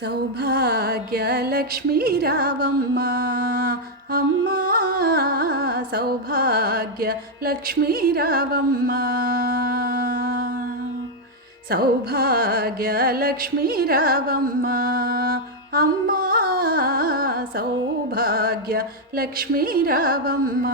సౌభాగ్యలక్ష్మీ రావమ్మ అమ్మా సౌభాగ్యలక్ష్మీ రావమ్మ సౌభాగ్యలక్ష్మీ రావమ్మ అమ్మా సౌభాగ్యలక్ష్మీ రావమ్మ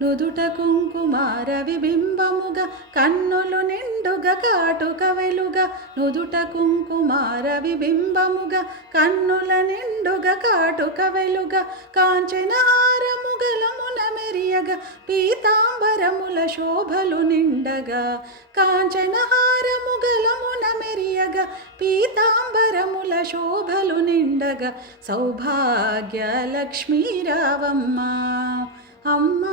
నుదుట కుంకుమార విబింబముగా కన్నులు నిండుగా కాటుక వెలుగా నుదుట కుంకుమార విబింబముగా కన్నుల నిండుగా కాటుక వెలుగా కాంచన హారముగలమున మెరియగా పీతాంబరముల శోభలు నిండగా కాంచన హారముగలమున మెరియగా పీతాంబరముల శోభలు నిండగా సౌభాగ్యలక్ష్మీ రావమ్మ అమ్మా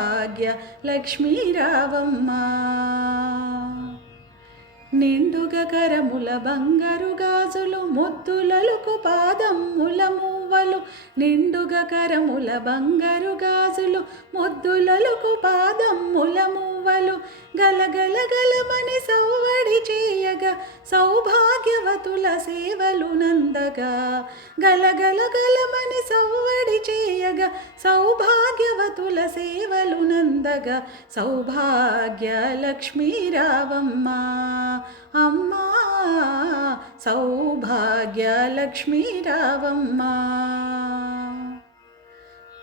సౌభాగ్యలక్ష్మీ రావమ్మ నిండుగా కరముల బంగారు గాజులు ముద్దులలకు పాదముల మువ్వలు నిండుగా కరముల బంగారు గాజులు ముద్దులలకు పాదముల మువ్వలు గలగల గలమని సౌవడి చేయగా సౌభాగ్యవతుల సేవలు నందగా గలగల గలమని సౌవడి చేయగా సౌభాగ్యవతుల సేవలు నందగా సౌభాగ్యలక్ష్మీ రావమ్మ అమ్మా సౌభాగ్యలక్ష్మీ రావమ్మ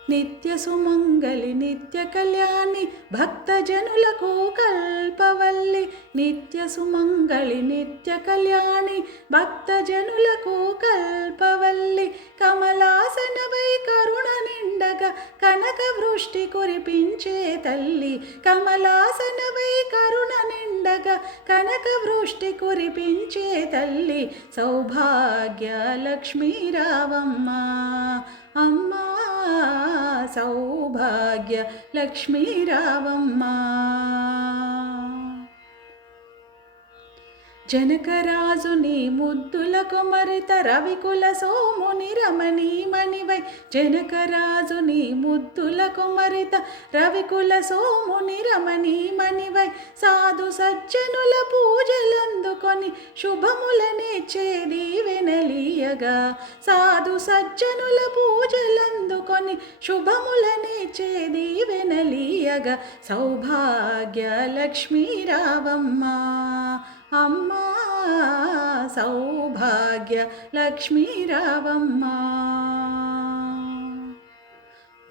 నిత్య సుమంగళి నిత్య కళ్యాణి భక్తజనులకు కల్పవల్లి నిత్య సుమంగళి నిత్య కళ్యాణి భక్తజనులకు కల్పవల్లి కమలాసనవై కరుణ నిండగా కనక వృష్టి కురిపించే తల్లి కమలాసనవై కరుణ నిండగా కనక వృష్టి కురిపించే తల్లి సౌభాగ్యలక్ష్మీ రావమ్మ అమ్మా సౌభాగ్యలక్ష్మీ రావమ్మ జనకరాజుని ముద్దుల కుమరిత రవికుల సోముని రమణీమణివై జనకరాజుని ముద్దుల కుమరిత రవికుల సోముని రమణీమణివై సాధు సజ్జనుల పూజలందుకొని శుభములనిచ్చే దీవెనలీయగా సాధు సజ్జనుల పూజలందుకొని శుభములనిచ్చే దీవెనలీయగా సౌభాగ్యలక్ష్మీ రావమ్మ అమ్మా సౌభాగ్యలక్ష్మీ రావమ్మ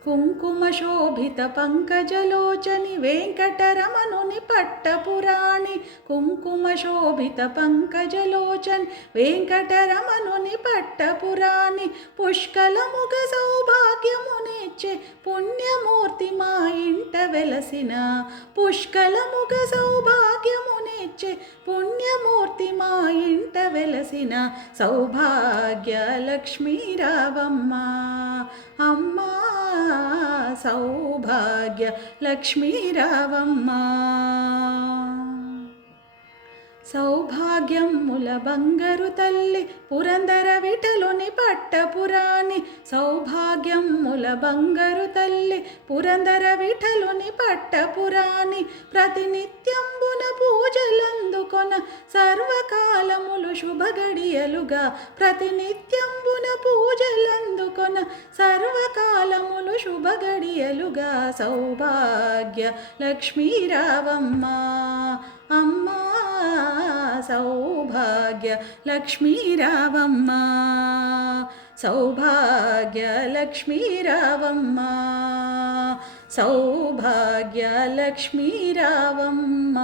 కుంకుమ శోభిత పంకజలోచని వెంకటరమణుని పట్టపురాణి కుంకుమ శోభిత పంకజలోచని వెంకటరమణుని పట్టపురాణి పుష్కలముగ సౌభాగ్యమునిచ్చే పుణ్యమూర్తి మా ఇంట వెలసిన పుష్కలముగ సౌభాగ్యమునిచ్చే పుణ్యమూర్తి మా ఇంట వెలసిన సౌభాగ్యలక్ష్మీ రావమ్మ అమ్మా సౌభాగ్యలక్ష్మీ రావమ్మ సౌభాగ్యముల బంగారు తల్లి పురందర విఠలుని పట్టపురాణి సౌభాగ్యముల బంగారు తల్లి పురందర విఠలుని పట్టపురాణి ప్రతినిత్యంబున పూజలందుకొన సర్వకాలములు శుభగడియలుగా ప్రతినిత్యంబున పూజలందుకొన సర్వకాలములు శుభగడియలుగా సౌభాగ్యలక్ష్మీ రావమ్మ అమ్మా సౌభాగ్యలక్ష్మీ రావమ్మ సౌభాగ్యలక్ష్మీ రావమ్మ సౌభాగ్యలక్ష్మీ రావమ్మ